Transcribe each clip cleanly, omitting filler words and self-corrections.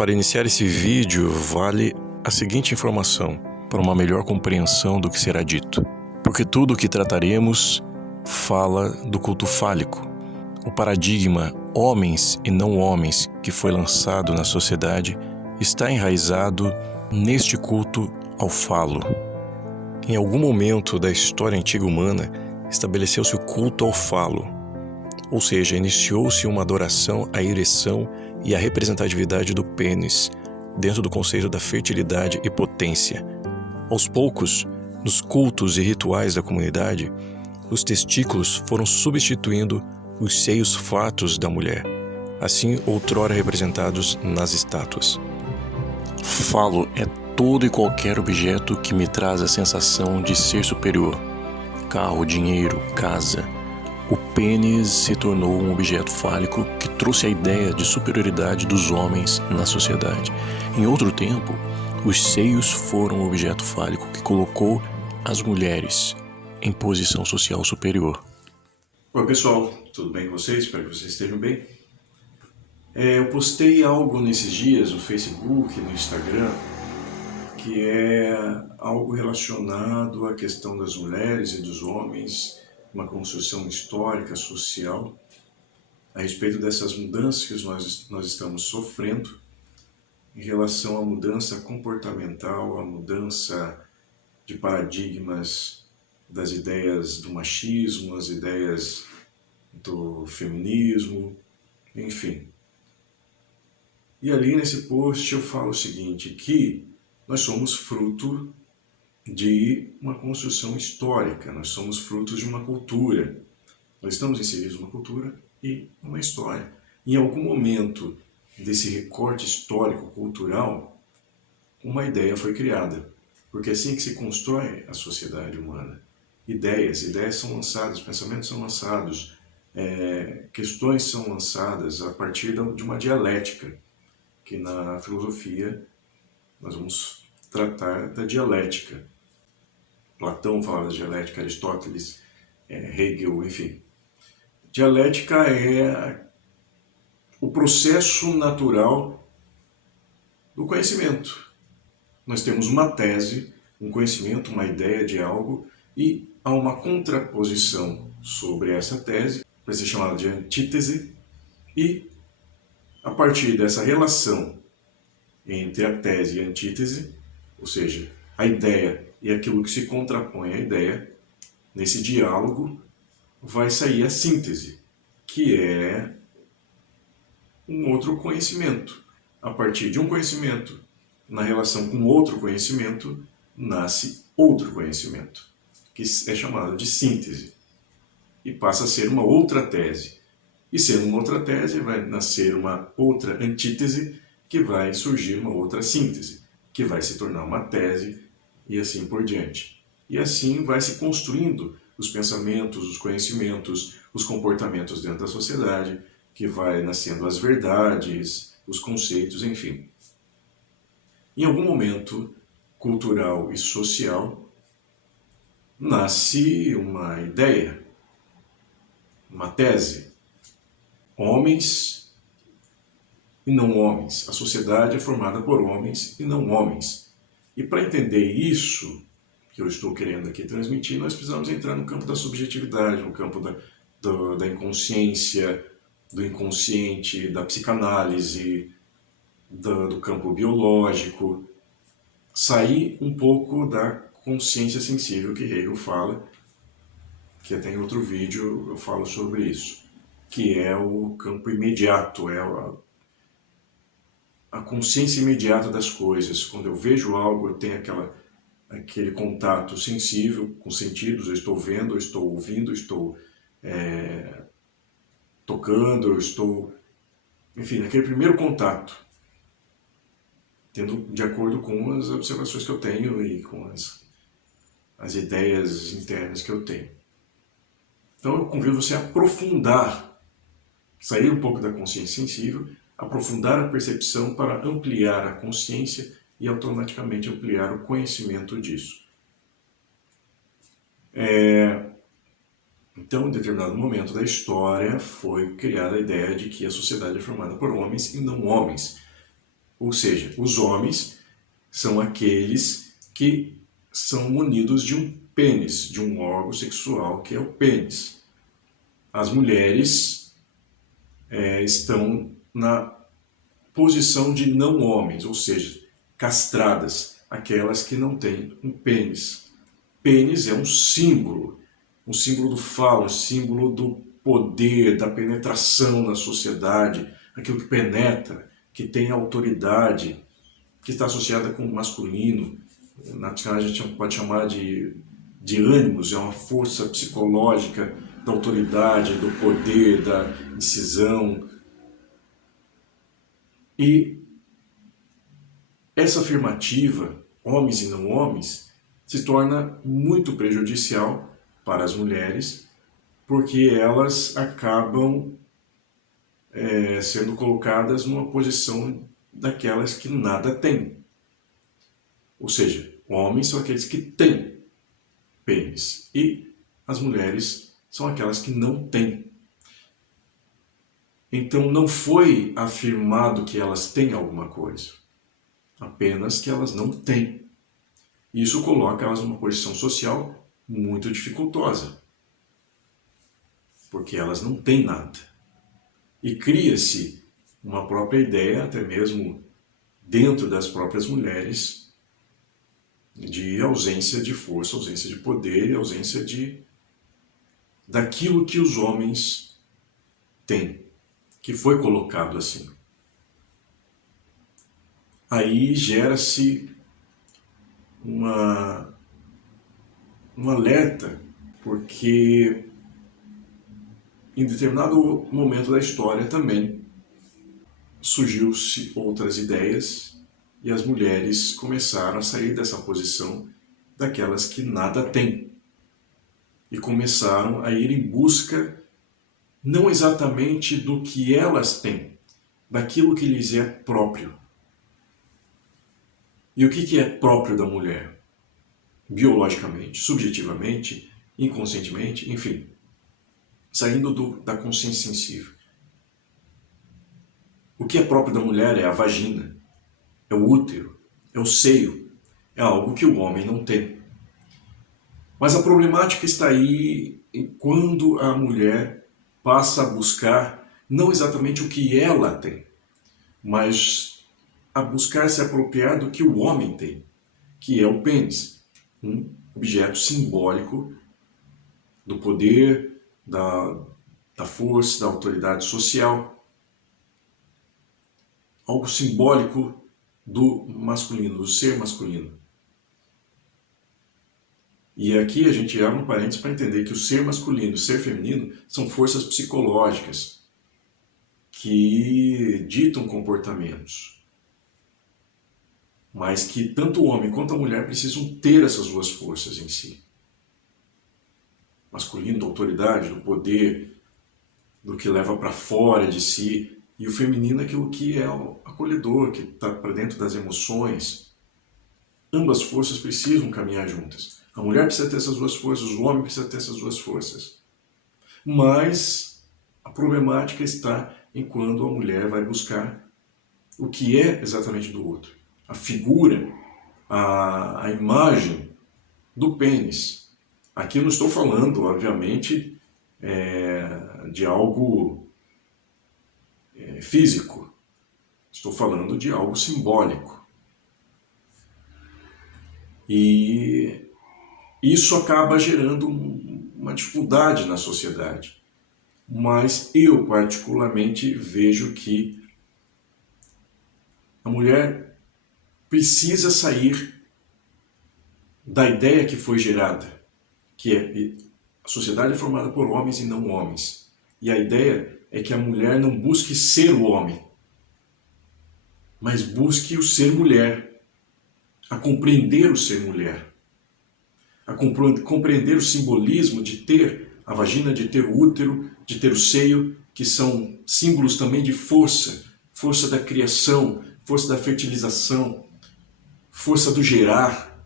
Para iniciar esse vídeo, vale a seguinte informação, para uma melhor compreensão do que será dito. Porque tudo o que trataremos fala do culto fálico. O paradigma homens e não homens que foi lançado na sociedade está enraizado neste culto ao falo. Em algum momento da história antiga humana, estabeleceu-se o culto ao falo, ou seja, iniciou-se uma adoração à ereção e à representatividade do pênis, dentro do conceito da fertilidade e potência. Aos poucos, nos cultos e rituais da comunidade, os testículos foram substituindo os seios fartos da mulher, assim outrora representados nas estátuas. Falo é todo e qualquer objeto que me traz a sensação de ser superior. Carro, dinheiro, casa. O pênis se tornou um objeto fálico que trouxe a ideia de superioridade dos homens na sociedade. Em outro tempo, os seios foram um objeto fálico que colocou as mulheres em posição social superior. Oi pessoal, tudo bem com vocês? Espero que vocês estejam bem. Eu postei algo nesses dias no Facebook, no Instagram, que é algo relacionado à questão das mulheres e dos homens, uma construção histórica, social, a respeito dessas mudanças que nós estamos sofrendo em relação à mudança comportamental, à mudança de paradigmas das ideias do machismo, as ideias do feminismo, enfim. E ali nesse post eu falo o seguinte, que nós somos fruto de uma construção histórica, nós somos frutos de uma cultura. Nós estamos inseridos numa cultura e uma história. Em algum momento desse recorte histórico-cultural, uma ideia foi criada. Porque é assim que se constrói a sociedade humana. Ideias são lançadas, pensamentos são lançados, questões são lançadas a partir de uma dialética, que na filosofia nós vamos tratar da dialética. Platão falava da dialética, Aristóteles, Hegel, enfim. Dialética é o processo natural do conhecimento. Nós temos uma tese, um conhecimento, uma ideia de algo e há uma contraposição sobre essa tese, vai ser chamada de antítese, e a partir dessa relação entre a tese e a antítese, ou seja, a ideia e aquilo que se contrapõe à ideia, nesse diálogo vai sair a síntese, que é um outro conhecimento. A partir de um conhecimento, na relação com outro conhecimento, nasce outro conhecimento, que é chamado de síntese, e passa a ser uma outra tese. E sendo uma outra tese, vai nascer uma outra antítese, que vai surgir uma outra síntese, que vai se tornar uma tese, e assim por diante. E assim vai se construindo os pensamentos, os conhecimentos, os comportamentos dentro da sociedade, que vai nascendo as verdades, os conceitos, enfim. Em algum momento cultural e social, nasce uma ideia, uma tese. Homens e não homens. A sociedade é formada por homens e não homens. E para entender isso que eu estou querendo aqui transmitir, nós precisamos entrar no campo da subjetividade, no campo da inconsciência, do inconsciente, da psicanálise, do campo biológico, sair um pouco da consciência sensível que Hegel fala, que até em outro vídeo eu falo sobre isso, que é o campo imediato, é a consciência imediata das coisas. Quando eu vejo algo, eu tenho aquele contato sensível com os sentidos, eu estou vendo, eu estou ouvindo, eu estou tocando, eu estou, enfim, naquele primeiro contato, tendo de acordo com as observações que eu tenho e com as ideias internas que eu tenho. Então eu convido você a aprofundar, sair um pouco da consciência sensível, aprofundar a percepção para ampliar a consciência e automaticamente ampliar o conhecimento disso. Então, em determinado momento da história, foi criada a ideia de que a sociedade é formada por homens e não homens. Ou seja, os homens são aqueles que são munidos de um pênis, de um órgão sexual que é o pênis. As mulheres estão na posição de não homens, ou seja, castradas, aquelas que não têm um pênis. Pênis é um símbolo do falo, um símbolo do poder, da penetração na sociedade, aquilo que penetra, que tem autoridade, que está associada com o masculino. Na psicanálise a gente pode chamar de ânimos, é uma força psicológica da autoridade, do poder, da decisão. E essa afirmativa, homens e não homens, se torna muito prejudicial para as mulheres, porque elas acabam sendo colocadas numa posição daquelas que nada têm. Ou seja, homens são aqueles que têm pênis e as mulheres são aquelas que não têm. Então não foi afirmado que elas têm alguma coisa, apenas que elas não têm. Isso coloca elas numa posição social muito dificultosa, porque elas não têm nada. E cria-se uma própria ideia, até mesmo dentro das próprias mulheres, de ausência de força, ausência de poder e ausência daquilo que os homens têm, que foi colocado assim. Aí gera-se um alerta, porque em determinado momento da história também surgiu-se outras ideias e as mulheres começaram a sair dessa posição daquelas que nada têm e começaram a ir em busca não exatamente do que elas têm, daquilo que lhes é próprio. E o que é próprio da mulher? Biologicamente, subjetivamente, inconscientemente, enfim, saindo da consciência sensível. O que é próprio da mulher é a vagina, é o útero, é o seio, é algo que o homem não tem. Mas a problemática está aí quando a mulher passa a buscar não exatamente o que ela tem, mas a buscar se apropriar do que o homem tem, que é o pênis, um objeto simbólico do poder, da força, da autoridade social, algo simbólico do masculino, do ser masculino. E aqui a gente abre um parênteses para entender que o ser masculino e o ser feminino são forças psicológicas que ditam comportamentos, mas que tanto o homem quanto a mulher precisam ter essas duas forças em si. Masculino da autoridade, do poder, do que leva para fora de si, e o feminino é aquilo que é o acolhedor, que está para dentro das emoções. Ambas forças precisam caminhar juntas. A mulher precisa ter essas duas forças, o homem precisa ter essas duas forças. Mas a problemática está em quando a mulher vai buscar o que é exatamente do outro. A figura, a imagem do pênis. Aqui eu não estou falando, obviamente, de algo físico. Estou falando de algo simbólico. E isso acaba gerando uma dificuldade na sociedade. Mas eu, particularmente, vejo que a mulher precisa sair da ideia que foi gerada, que a sociedade é formada por homens e não homens. E a ideia é que a mulher não busque ser o homem, mas busque o ser mulher, a compreender o ser mulher, a compreender o simbolismo de ter a vagina, de ter o útero, de ter o seio, que são símbolos também de força, força da criação, força da fertilização, força do gerar.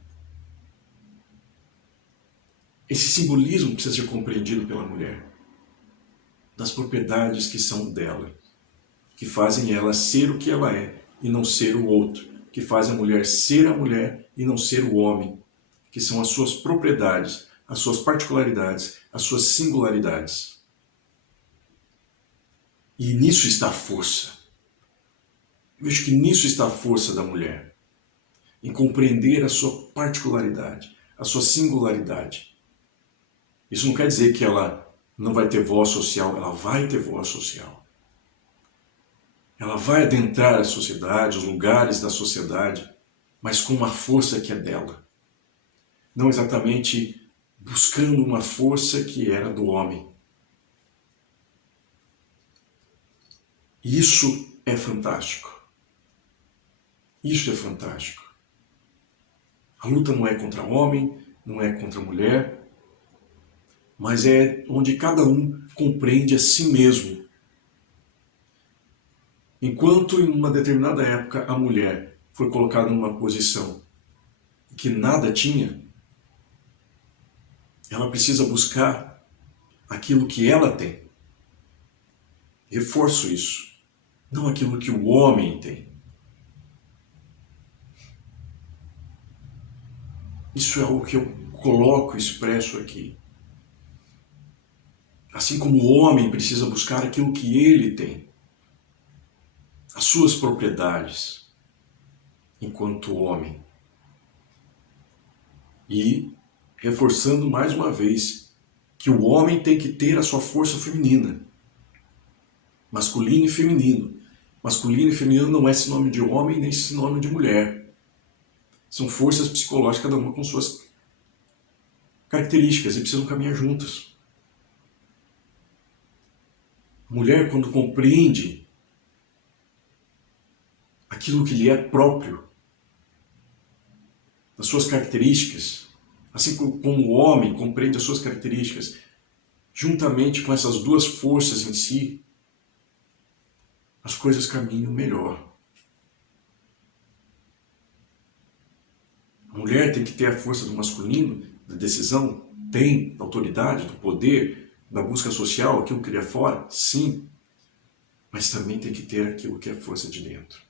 Esse simbolismo precisa ser compreendido pela mulher, das propriedades que são dela, que fazem ela ser o que ela é, e não ser o outro, que faz a mulher ser a mulher e não ser o homem, que são as suas propriedades, as suas particularidades, as suas singularidades. E nisso está a força. Eu vejo que nisso está a força da mulher, em compreender a sua particularidade, a sua singularidade. Isso não quer dizer que ela não vai ter voz social, ela vai ter voz social. Ela vai adentrar a sociedade, os lugares da sociedade, mas com uma força que é dela. Não exatamente buscando uma força que era do homem. E isso é fantástico. Isso é fantástico. A luta não é contra o homem, não é contra a mulher, mas é onde cada um compreende a si mesmo. Enquanto em uma determinada época a mulher foi colocada numa posição que nada tinha, ela precisa buscar aquilo que ela tem. Reforço isso. Não aquilo que o homem tem. Isso é o que eu coloco, expresso aqui. Assim como o homem precisa buscar aquilo que ele tem, as suas propriedades, enquanto homem. E reforçando mais uma vez que o homem tem que ter a sua força feminina, masculino e feminino. Masculino e feminino não é sinônimo de homem nem sinônimo de mulher. São forças psicológicas, cada uma com suas características e precisam caminhar juntas. A mulher, quando compreende aquilo que lhe é próprio, as suas características, assim como o homem compreende as suas características, juntamente com essas duas forças em si, as coisas caminham melhor. A mulher tem que ter a força do masculino, da decisão, tem, da autoridade, do poder, da busca social, aquilo que lhe é fora, sim, mas também tem que ter aquilo que é força de dentro.